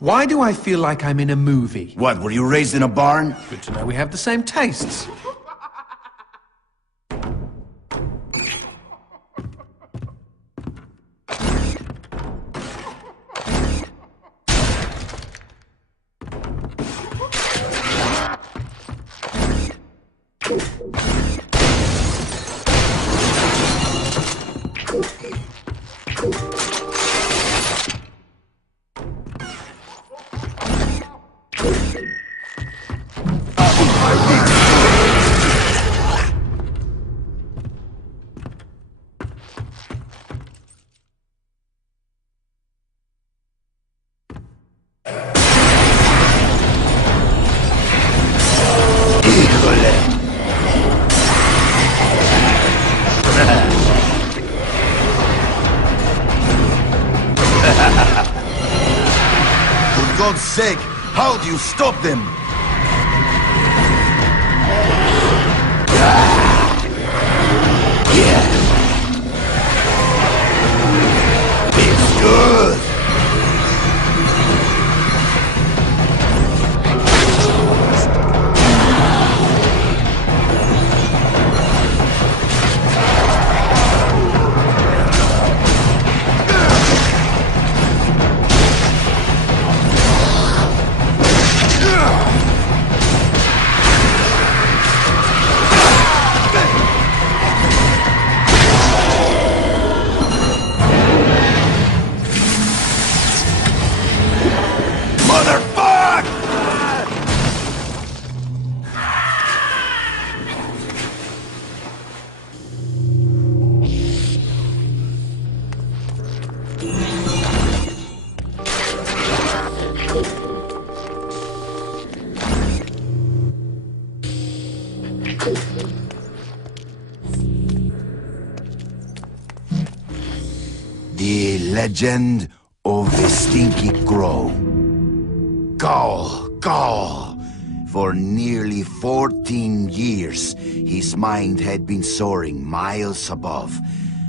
Why do I feel like I'm in a movie? What, were you raised in a barn? Good to know we have the same tastes. For God's sake, how do you stop them? It's good. Motherfuck! The legend of the Stinky Crow. Gaul. For nearly 14 years, his mind had been soaring miles above.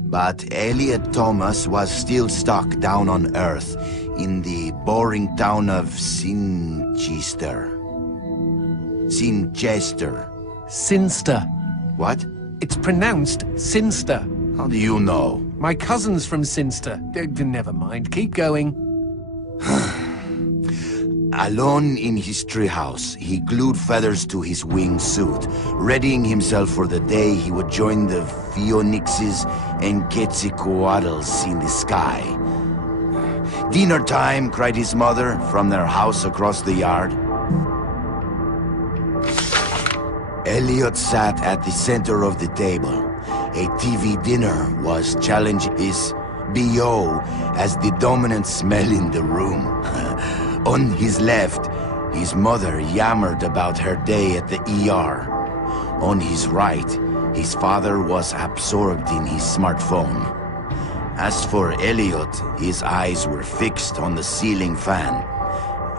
But Elliot Thomas was still stuck down on Earth, in the boring town of Sinchester. Sinster. What? It's pronounced Sinster. How do you know? My cousin's from Sinster. Never mind, keep going. Alone in his treehouse, he glued feathers to his wingsuit, readying himself for the day he would join the Phoenixes and Quetzalcoatlus in the sky. "Dinner time!" cried his mother from their house across the yard. Elliot sat at the center of the table. A TV dinner was challenging his BO as the dominant smell in the room. On his left, his mother yammered about her day at the ER. On his right, his father was absorbed in his smartphone. As for Elliot, his eyes were fixed on the ceiling fan,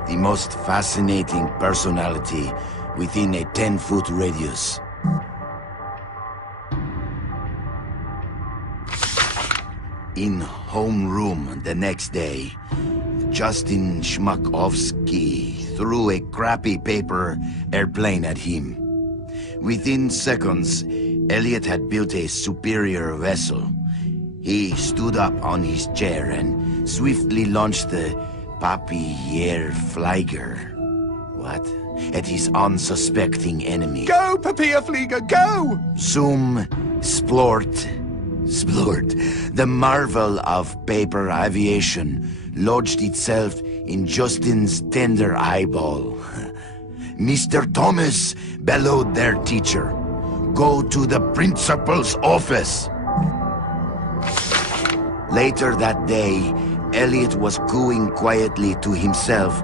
the most fascinating personality within a 10-foot radius. In homeroom the next day, Justin Schmakovsky threw a crappy paper airplane at him. Within seconds, Elliot had built a superior vessel. He stood up on his chair and swiftly launched the Papierflieger. What? At his unsuspecting enemy. Go, Papierflieger, go! Zoom, Splort, the marvel of paper aviation, lodged itself in Justin's tender eyeball. "Mr. Thomas," bellowed their teacher, "go to the principal's office." Later that day, Elliot was cooing quietly to himself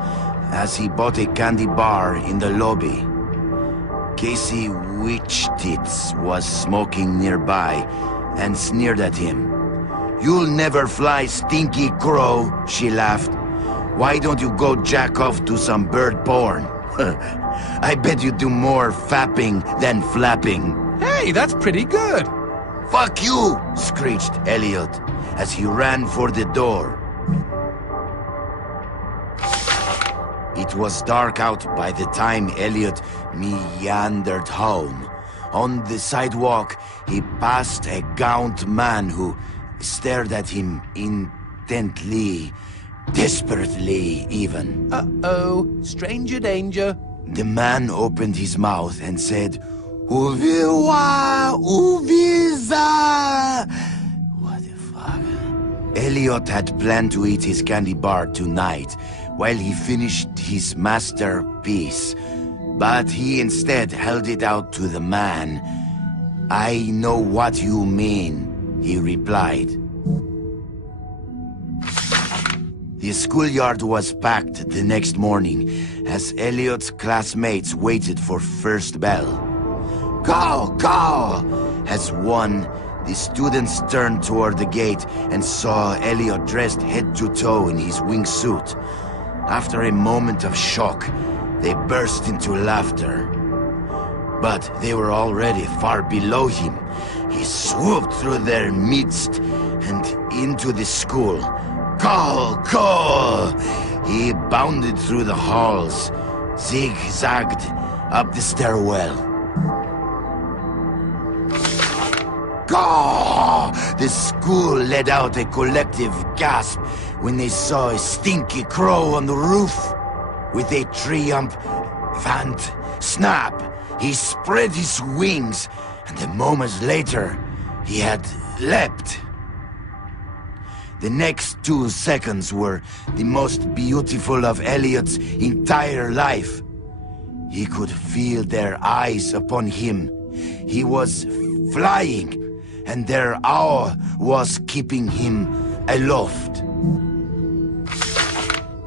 as he bought a candy bar in the lobby. Casey Witchtits was smoking nearby and sneered at him. "You'll never fly, Stinky Crow," she laughed. "Why don't you go jack off to some bird porn? I bet you do more fapping than flapping." Hey, that's pretty good. "Fuck you!" screeched Elliot as he ran for the door. It was dark out by the time Elliot meandered home. On the sidewalk, he passed a gaunt man who stared at him intently, desperately even. Uh-oh, stranger danger. The man opened his mouth and said, Uviwa, Uviza! What the fuck? Elliot had planned to eat his candy bar tonight while he finished his masterpiece, but he instead held it out to the man. I know what you mean, he replied. The schoolyard was packed the next morning as Elliot's classmates waited for first bell. Go! Go! As one, the students turned toward the gate and saw Elliot dressed head to toe in his wingsuit. After a moment of shock, they burst into laughter. But they were already far below him. He swooped through their midst and into the school. Go! Go! He bounded through the halls, zigzagged up the stairwell. Go! The school let out a collective gasp when they saw a stinky crow on the roof. With a triumphant snap, he spread his wings, and a moment later, he had leapt. The next 2 seconds were the most beautiful of Elliot's entire life. He could feel their eyes upon him. He was flying, and their awe was keeping him aloft.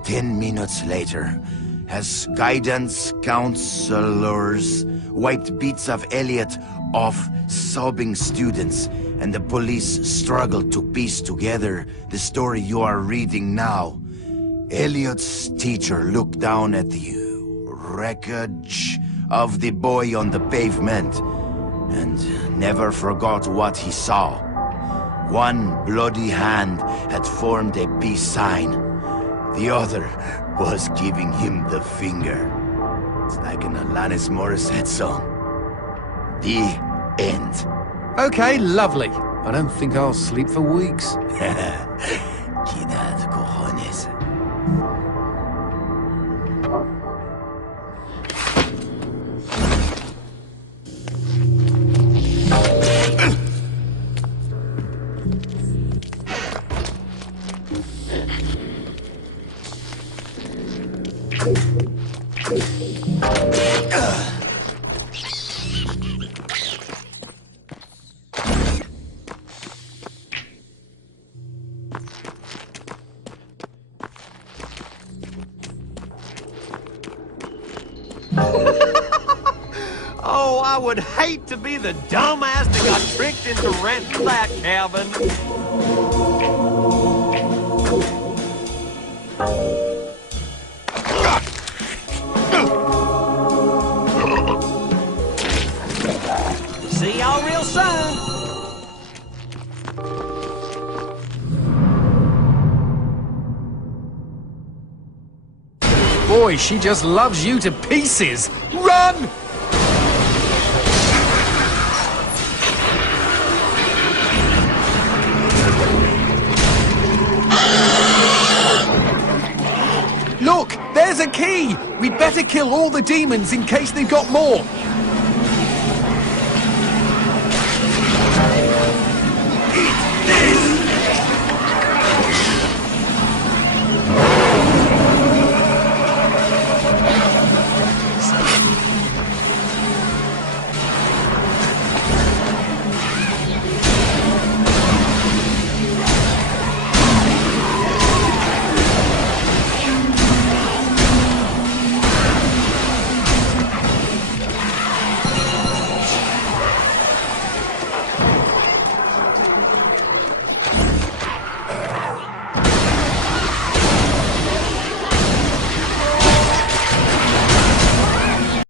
10 minutes later, as guidance counselors wiped bits of Elliot off sobbing students, and the police struggled to piece together the story you are reading now, Elliot's teacher looked down at the wreckage of the boy on the pavement and never forgot what he saw. One bloody hand had formed a peace sign. The other was giving him the finger. It's like an Alanis Morissette song. The end. Okay, lovely. I don't think I'll sleep for weeks. Quidad, cojones. Oh, I would hate to be the dumbass that got tricked into renting that cabin. See y'all real soon. Boy, she just loves you to pieces. Run! Look, there's a key! We'd better kill all the demons in case they've got more.